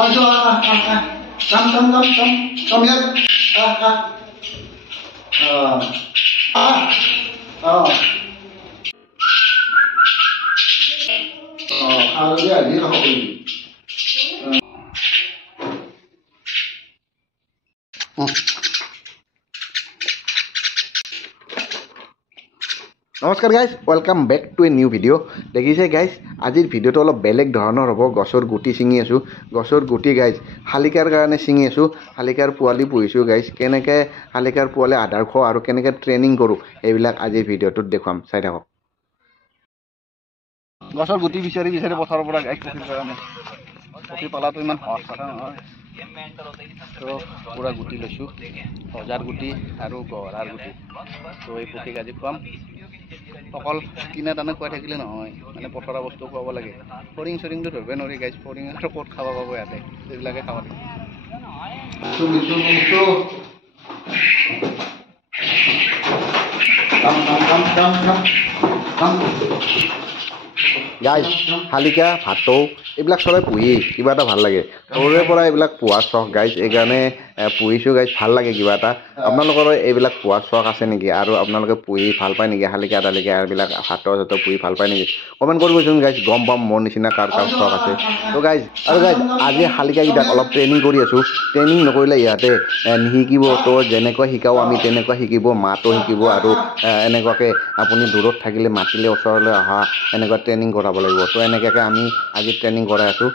Come here. নমস্কাৰ guys, welcome back to a new video'. দেখিছে guys, আজিৰ ভিডিঅ'টো অলপ বেলেগ ধৰণৰ হ'ব। গছৰ গুটি ছিঙি আছোঁ। গছৰ গুটি গাইজ শালিকাৰ কাৰণে ছিঙি আছোঁ। শালিকাৰ পোৱালি পুহিছোঁ গাইজ। কেনেকৈ শালিকাৰ পোৱালি আধাৰ খোৱাওঁ আৰু কেনেকৈ ট্ৰেইনিং কৰোঁ এইবিলাক আজিৰ ভিডিঅ'টোত দেখুৱাম, চাই থাকক। গছৰ গুটি বিচাৰি বিচাৰি পথাৰৰ পৰা গাইজ পক্ষীৰ কাৰণে। পক্ষী পালাটো ইমান সহজ কথা নহয়। তো পূৰা গুটি লৈছোঁ, সজাৰ গুটি আৰু গহৰাৰ গুটি। তো এই পক্ষীক আজি খুৱাম। অকল কিনা দানা খুৱাই থাকিলে নহয়, মানে পথৰা বস্তু খুৱাব লাগে। ফৰিং চৰিংটো ধৰিব নোৱাৰি গাইজ, ফৰিং আৰু ক'ত খাব পাব ইয়াতে, এইবিলাকে খাব লাগে। গাইজ শালিকা ভাটৌ এইবিলাক চৰাই পুহি কিবা এটা ভাল লাগে। সৰুৰে পৰা এইবিলাক পোহাৰ চখ গাইজ, এইকাৰণে পুহিছোঁ গাইজ। ভাল লাগে কিবা এটা। আপোনালোকৰো এইবিলাক পোহাৰ চখ আছে নেকি? আৰু আপোনালোকে পুহি ভাল পায় নেকি? শালিকা তালিকা এইবিলাক ভাটৌ চাটৌ পুহি ভাল পায় নেকি? কমেণ্ট কৰিবচোন গাইজ, গম পাম মোৰ নিচিনা কাৰ কাৰ চখ আছে। তো গাইজ আজি শালিকাকেইটাক অলপ ট্ৰেইনিং কৰি আছোঁ। ট্ৰেইনিং নকৰিলে ইহঁতে নিশিকিব। তো যেনেকৈ শিকাওঁ আমি তেনেকুৱা শিকিব, মাতো শিকিব। আৰু এনেকুৱাকৈ আপুনি দূৰত থাকিলে মাতিলে ওচৰলৈ অহা, এনেকুৱা ট্ৰেইনিং কৰাব লাগিব। তো এনেকুৱাকৈ আমি আজি ট্ৰেইনিং কৰাই আছোঁ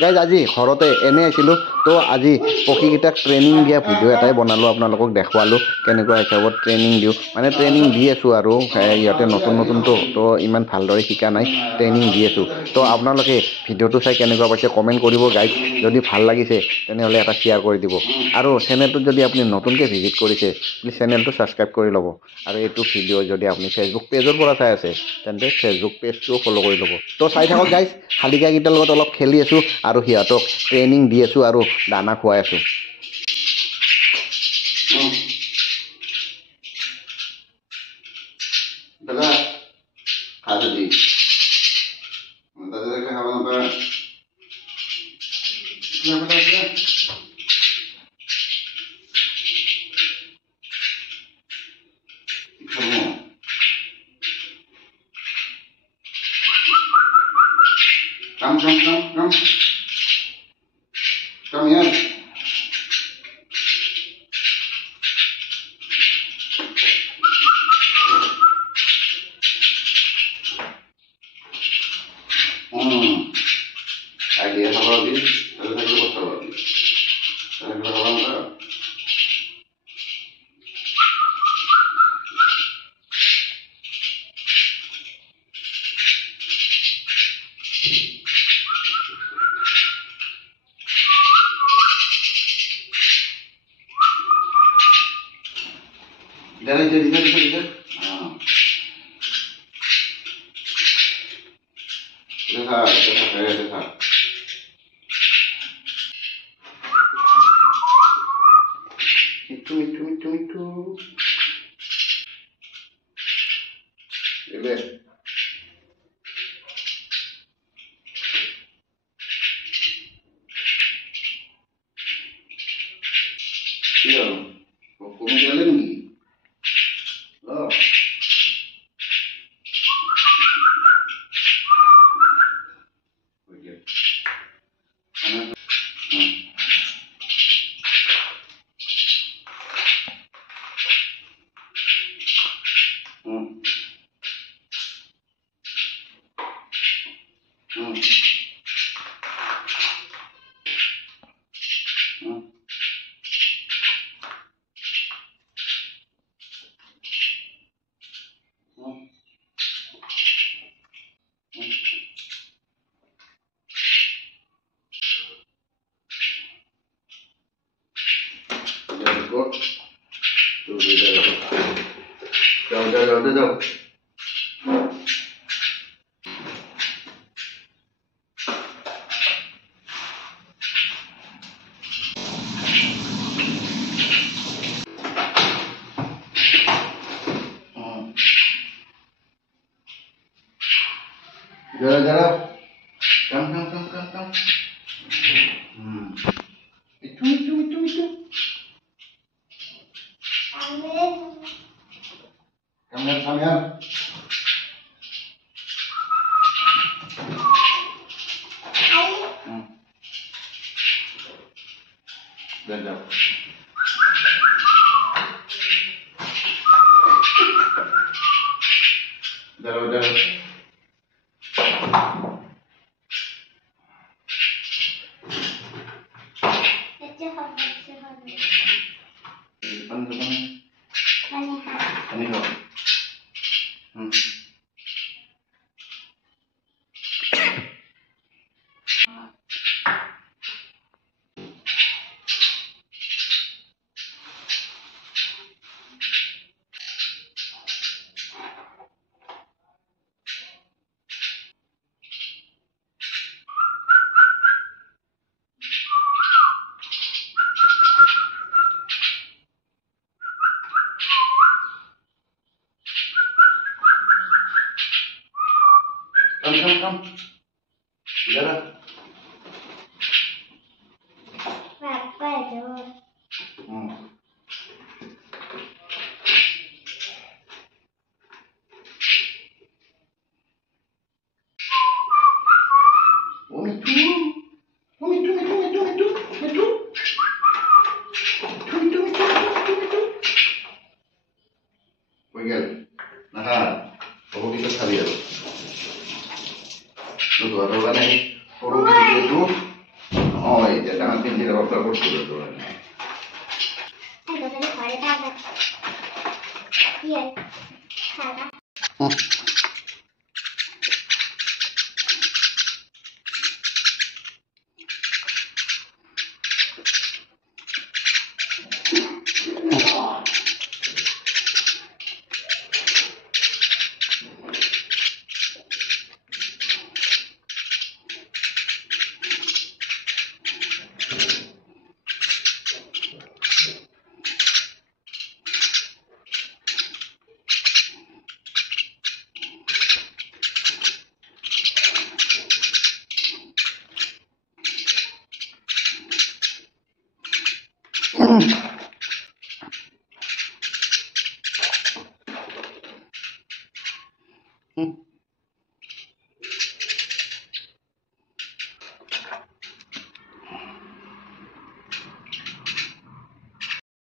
গাইজ। আজি ঘৰতে এনেই আছিলোঁ, তো আজি পক্ষীকেইটাক ট্ৰেইনিং দিয়া ভিডিঅ' এটাই বনালোঁ, আপোনালোকক দেখুৱালোঁ কেনেকুৱা হিচাপত ট্ৰেইনিং দিওঁ। মানে ট্ৰেইনিং দি আছোঁ আৰু ইহঁতে নতুন নতুনটো, তো ইমান ভালদৰে শিকা নাই, ট্ৰেইনিং দি আছোঁ। তো আপোনালোকে ভিডিঅ'টো চাই কেনেকুৱা পাইছে কমেণ্ট কৰিব গাইজ। যদি ভাল লাগিছে তেনেহ'লে এটা শ্বেয়াৰ কৰি দিব। আৰু চেনেলটোত যদি আপুনি নতুনকৈ ভিজিট কৰিছে, প্লিজ চেনেলটো ছাবস্ক্ৰাইব কৰি ল'ব। আৰু এইটো ভিডিঅ' যদি আপুনি ফেচবুক পেজৰ পৰা চাই আছে, তেন্তে ফেচবুক পেজটোও ফ'ল' কৰি ল'ব। তো চাই থাকক গাইজ, শালিকাকেইটাৰ লগত অলপ খেলি আছোঁ আৰু সিহঁতক ট্ৰেইনিং দি আছোঁ আৰু দানা খুৱাই আছোঁ। Come here. Idea apa lagi? Ada lagi apa lagi? Ada berapa lama? Jadi. Lihat. Itu. Lihat. Iya, hukumnya jalan nih. Oh. Jauh. Jalan. Come. Dan jauh. Jauh. Come. Udara. Apa itu? Miguel, nah, kamu bisa sekalian. Lu tuh ada nih, kamu bisa itu. Oh iya, jangan tinggi kalau terus dulu. Ayo tadi pada tamat. Iya, tamat. Hmm.